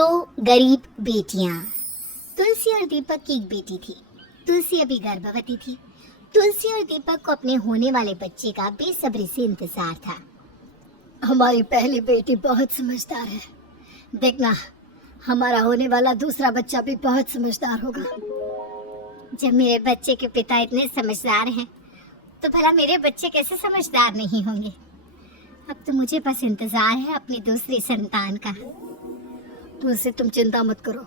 दो गरीब बेटियां। तुलसी और दीपक की एक बेटी थी। तुलसी अभी गर्भवती थी। तुलसी और दीपक को अपने होने वाले बच्चे का बेसब्री से इंतजार था। हमारी पहली बेटी बहुत समझदार है, देखना हमारा होने वाला दूसरा बच्चा भी बहुत समझदार होगा। जब मेरे बच्चे के पिता इतने समझदार हैं, तो भला मेरे बच्चे कैसे समझदार नहीं होंगे। अब तो मुझे बस इंतजार है अपनी दूसरी संतान का। तुलसी तुम चिंता मत करो,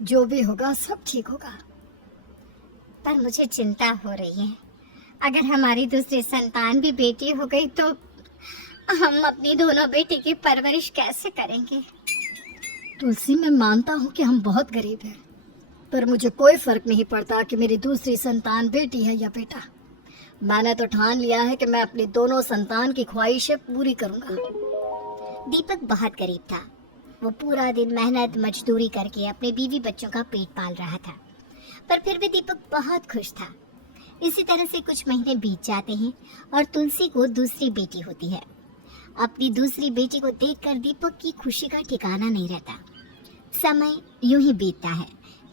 जो भी होगा सब ठीक होगा। पर मुझे चिंता हो रही है, अगर हमारी दूसरी संतान भी बेटी हो गई तो हम अपनी दोनों बेटी की परवरिश कैसे करेंगे। तुलसी मैं मानता हूँ कि हम बहुत गरीब हैं, पर मुझे कोई फर्क नहीं पड़ता कि मेरी दूसरी संतान बेटी है या बेटा। मैंने तो ठान लिया है कि मैं अपनी दोनों संतान की ख्वाहिशें पूरी करूंगा। दीपक बहुत गरीब था। वो पूरा दिन मेहनत मजदूरी करके अपने बीवी बच्चों का पेट पाल रहा था, पर फिर भी दीपक बहुत खुश था। इसी तरह से कुछ महीने बीत जाते हैं और तुलसी को दूसरी बेटी होती है। अपनी दूसरी बेटी को देखकर दीपक की खुशी का ठिकाना नहीं रहता। समय यूं ही बीतता है।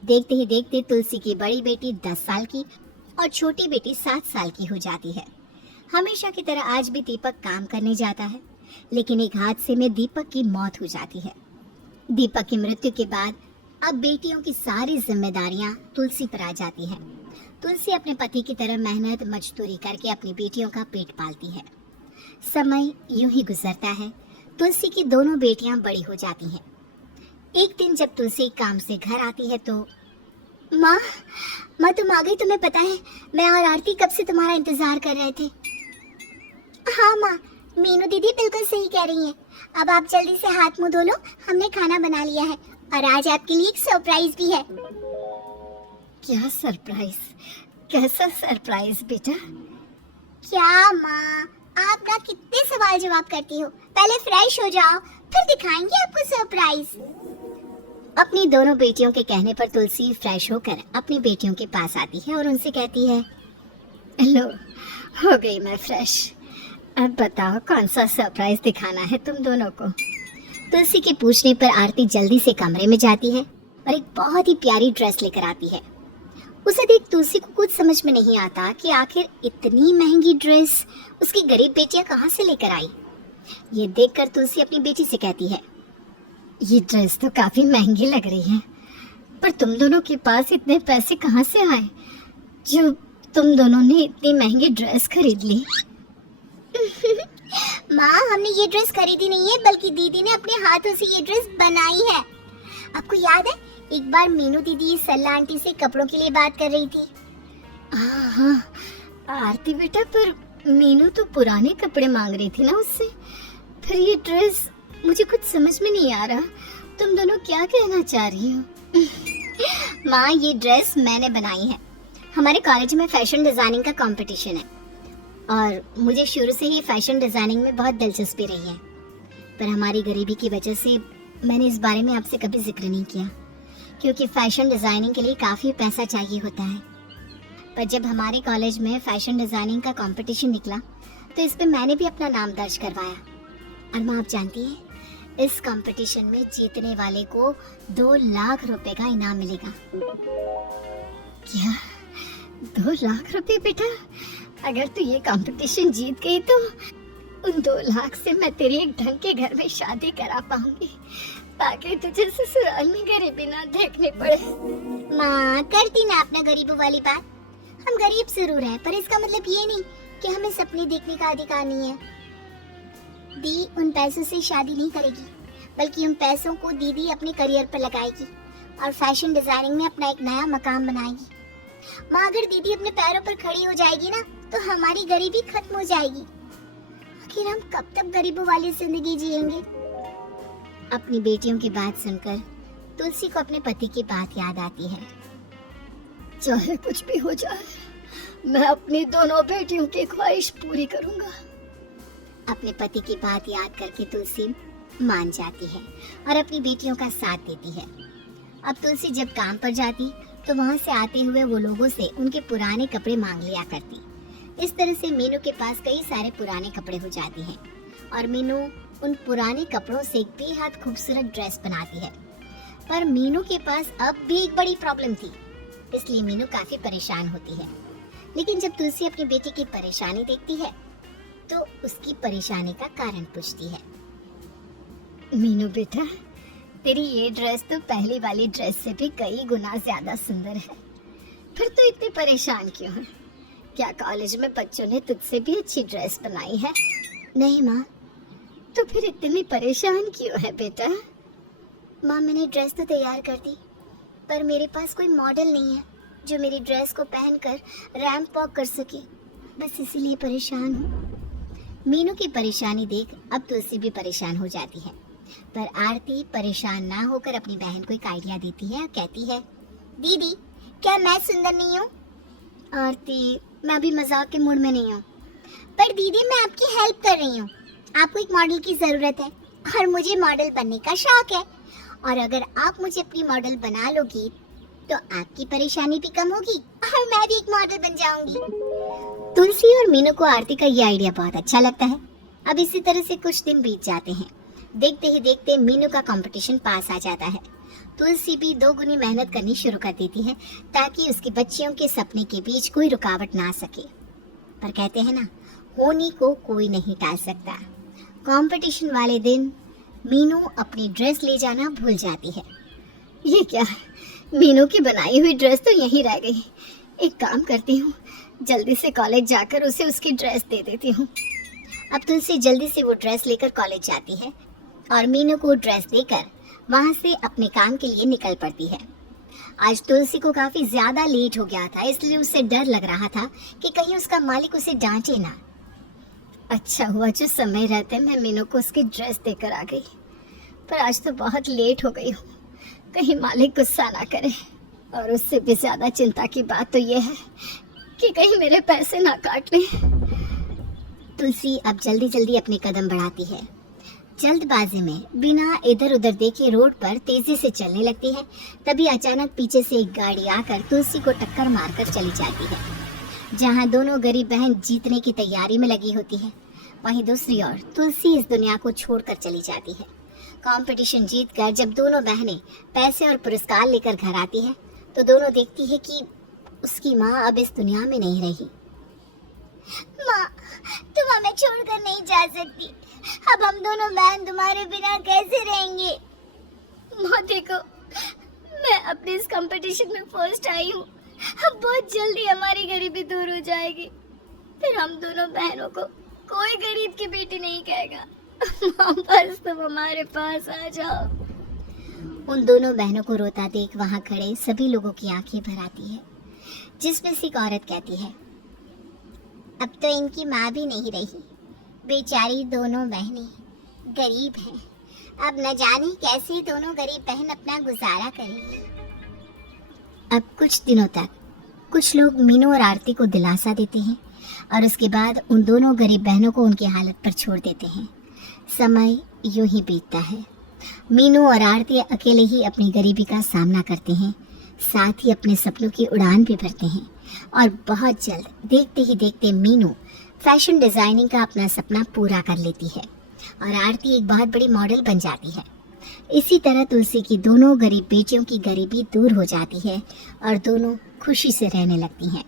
देखते ही देखते तुलसी की बड़ी बेटी 10 साल की और छोटी बेटी 7 साल की हो जाती है। हमेशा की तरह आज भी दीपक काम करने जाता है, लेकिन एक हादसे में दीपक की मौत हो जाती है। दीपक की मृत्यु के बाद अब बेटियों की सारी जिम्मेदारियां तुलसी पर आ जाती है। तुलसी अपने पति की तरह मेहनत मजदूरी करके अपनी बेटियों का पेट पालती है। समय यूं ही गुजरता है। तुलसी की दोनों बेटियां बड़ी हो जाती हैं। एक दिन जब तुलसी काम से घर आती है तो माँ तुम आ गई। तुम्हें पता है मैं और आरती कब से तुम्हारा इंतजार कर रहे थे। हाँ माँ, मीनू दीदी बिल्कुल सही कह रही हैं। अब आप जल्दी से हाथ मुंह धो लो, हमने खाना बना लिया है और आज आपके लिए एक सरप्राइज भी है। क्या सरप्राइज? कैसा सरप्राइज बेटा? क्या माँ, आप ना कितने सवाल जवाब करती हो। पहले फ्रेश हो जाओ, फिर दिखाएंगे आपको सरप्राइज। अपनी दोनों बेटियों के कहने पर तुलसी फ्रेश होकर अपनी बेटियों के पास आती है और उनसे कहती है, लो हो गई मैं फ्रेश। अब बताओ कौन सा सरप्राइज दिखाना है तुम दोनों को। तुलसी के पूछने पर आरती जल्दी से कमरे में जाती है और एक बहुत ही प्यारी ड्रेस लेकर आती है। उसे देख तुलसी को कुछ समझ में नहीं आता कि आखिर इतनी महंगी ड्रेस उसकी गरीब बेटियां कहाँ से लेकर आई। ये देखकर तुलसी अपनी बेटी से कहती है, ये ड्रेस तो काफी महंगी लग रही है, पर तुम दोनों के पास इतने पैसे कहाँ से आए जो तुम दोनों ने इतनी महंगी ड्रेस खरीद ली। माँ, हमने ये ड्रेस खरीदी नहीं है, बल्कि दीदी ने अपने हाथों से ये ड्रेस बनाई है। आपको याद है एक बार मीनू दीदी सल्ला आंटी से कपड़ों के लिए बात कर रही थी। हाँ आरती बेटा, पर मीनू तो पुराने कपड़े मांग रही थी ना उससे। फिर ये ड्रेस मुझे कुछ समझ में नहीं आ रहा, तुम दोनों क्या कहना चाह रही हो। माँ, ये ड्रेस मैंने बनाई है। हमारे कॉलेज में फैशन डिजाइनिंग का कंपटीशन है और मुझे शुरू से ही फैशन डिजाइनिंग में बहुत दिलचस्पी रही है, पर हमारी गरीबी की वजह से मैंने इस बारे में आपसे कभी जिक्र नहीं किया, क्योंकि फैशन डिजाइनिंग के लिए काफ़ी पैसा चाहिए होता है। पर जब हमारे कॉलेज में फैशन डिजाइनिंग का कंपटीशन निकला तो इस पे मैंने भी अपना नाम दर्ज करवाया। और माँ, आप जानती हैं इस कंपटीशन में जीतने वाले को 2 लाख रुपए का इनाम मिलेगा। क्या 2 लाख रुपए बेटा? अगर तू ये कंपटीशन जीत गई तो उन 2 लाख से मैं तेरी एक ढंग के घर में शादी करा पाऊंगी, ताकि तुझे ससुराल में गरीबी ना देखनी पड़े। माँ, करती ना अपना गरीबों वाली बात। हम गरीब जरूर हैं, पर इसका मतलब ये नहीं कि हमें सपने देखने का अधिकार नहीं है। दी उन पैसों से शादी नहीं करेगी, बल्कि उन पैसों को दीदी अपने करियर पर लगाएगी और फैशन डिजाइनिंग में अपना एक नया मकाम बनाएगी। माँ, अगर दीदी अपने पैरों पर खड़ी हो जाएगी ना, तो हमारी गरीबी खत्म हो जाएगी। आखिर हम कब तक गरीबों वाली जिंदगी जिएंगे। अपनी बेटियों की बात सुनकर तुलसी को अपने पति की बात याद आती है। चाहे कुछ भी हो जाए, मैं अपनी दोनों बेटियों की ख्वाहिश पूरी करूंगा। अपने पति की बात याद करके तुलसी मान जाती है और अपनी बेटियों का साथ देती है। अब तुलसी जब काम पर जाती तो वहां से आते हुए वो लोगों से उनके पुराने कपड़े मांग लिया करती। इस तरह से मीनू के पास कई सारे पुराने कपड़े हो जाते हैं और मीनू उन पुराने कपड़ों से एक बेहद खूबसूरत ड्रेस बनाती है। पर मीनू के पास अब भी एक बड़ी प्रॉब्लम थी, इसलिए मीनू काफी परेशान होती है। लेकिन जब तुलसी अपनी बेटी की परेशानी देखती है तो उसकी परेशानी का कारण पूछती है। मीनू बेटा, तेरी ये ड्रेस तो पहली वाली ड्रेस से भी कई गुना ज्यादा सुंदर है, फिर तो इतनी परेशान क्यों है? क्या कॉलेज में बच्चों ने तुझसे भी अच्छी ड्रेस बनाई है? नहीं माँ। तो फिर इतनी परेशान क्यों है बेटा? माँ, मैंने ड्रेस तो तैयार कर दी, पर मेरे पास कोई मॉडल नहीं है जो मेरी ड्रेस को पहनकर रैंप वॉक कर सके, बस इसीलिए परेशान हूँ। मीनू की परेशानी देख अब तुलसी भी परेशान हो जाती है, पर आरती परेशान ना होकर अपनी बहन को एक आइडिया देती है और कहती है, दीदी क्या मैं सुंदर नहीं हूँ? आरती, मैं अभी मजाक के मूड में नहीं हूँ। पर दीदी, मैं आपकी हेल्प कर रही हूँ, आपको एक मॉडल की जरूरत है और मुझे मॉडल बनने का शौक है, और अगर आप मुझे अपनी मॉडल बना लोगी तो आपकी परेशानी भी कम होगी और मैं भी एक मॉडल बन जाऊंगी। तुलसी और मीनू को आरती का ये आइडिया बहुत अच्छा लगता है। अब इसी तरह से कुछ दिन बीत जाते हैं। देखते ही देखते मीनू का कंपटीशन पास आ जाता है। तुलसी भी दोगुनी मेहनत करनी शुरू कर देती है ताकि उसके बच्चियों के सपने के बीच कोई रुकावट ना सके। पर कहते हैं ना, होने को कोई नहीं टाल सकता। कंपटीशन वाले दिन मीनू अपनी ड्रेस ले जाना भूल जाती है। ये क्या, मीनू की बनाई हुई ड्रेस तो यहीं रह गई। एक काम करती हूँ, जल्दी से कॉलेज जाकर उसे उसकी ड्रेस दे देती हूँ। अब तुलसी जल्दी से वो ड्रेस लेकर कॉलेज जाती है और मीनू को ड्रेस देकर वहाँ से अपने काम के लिए निकल पड़ती है। आज तुलसी को काफी ज्यादा लेट हो गया था, इसलिए उसे डर लग रहा था कि कहीं उसका मालिक उसे डांटे ना। अच्छा हुआ जो समय रहते मैं मीनू को उसकी ड्रेस देकर आ गई, पर आज तो बहुत लेट हो गई हूँ, कहीं मालिक गुस्सा ना करे। और उससे भी ज्यादा चिंता की बात तो ये है कि कहीं मेरे पैसे ना काट ले। तुलसी अब जल्दी जल्दी अपने कदम बढ़ाती है। जल्दबाजी में बिना इधर उधर देखे रोड पर तेजी से चलने लगती है। तभी अचानक पीछे से एक गाड़ी आकर तुलसी को टक्कर मारकर चली जाती है। जहां दोनों गरीब बहन जीतने की तैयारी में लगी होती है, वहीं दूसरी ओर तुलसी इस दुनिया को छोड़कर चली जाती है। कंपटीशन जीतकर जब दोनों बहनें पैसे और पुरस्कार लेकर घर आती है तो दोनों देखती है कि उसकी माँ अब इस दुनिया में नहीं रही। माँ, तुम हमें छोड़कर नहीं जा सकती। अब हम दोनों बहन तुम्हारे बिना कैसे रहेंगे? माँ देखो, मैं अपने इस कंपटीशन में फर्स्ट आई हूँ। अब बहुत जल्दी हमारी गरीबी दूर हो जाएगी, फिर हम दोनों बहनों को कोई गरीब की बेटी नहीं कहेगा। माँ, बस तुम हमारे पास आ जाओ। उन दोनों बहनों को रोता देख वहाँ खड़े सभी लोगों की आंखें भर आती है, जिसमें से एक औरत कहती है, अब तो इनकी माँ भी नहीं रही। बेचारी दोनों बहनें गरीब हैं। अब न जाने कैसे दोनों गरीब बहन अपना गुजारा करेंगी। अब कुछ दिनों तक कुछ लोग मीनू और आरती को दिलासा देते हैं और उसके बाद उन दोनों गरीब बहनों को उनकी हालत पर छोड़ देते हैं। समय यूं ही बीतता है। मीनू और आरती अकेले ही अपनी गरीबी का सामना करते हैं, साथ ही अपने सपनों की उड़ान भी भरते हैं और बहुत जल्द देखते ही देखते मीनू फैशन डिजाइनिंग का अपना सपना पूरा कर लेती है और आरती एक बहुत बड़ी मॉडल बन जाती है। इसी तरह तुलसी की दोनों गरीब बेटियों की गरीबी दूर हो जाती है और दोनों खुशी से रहने लगती हैं।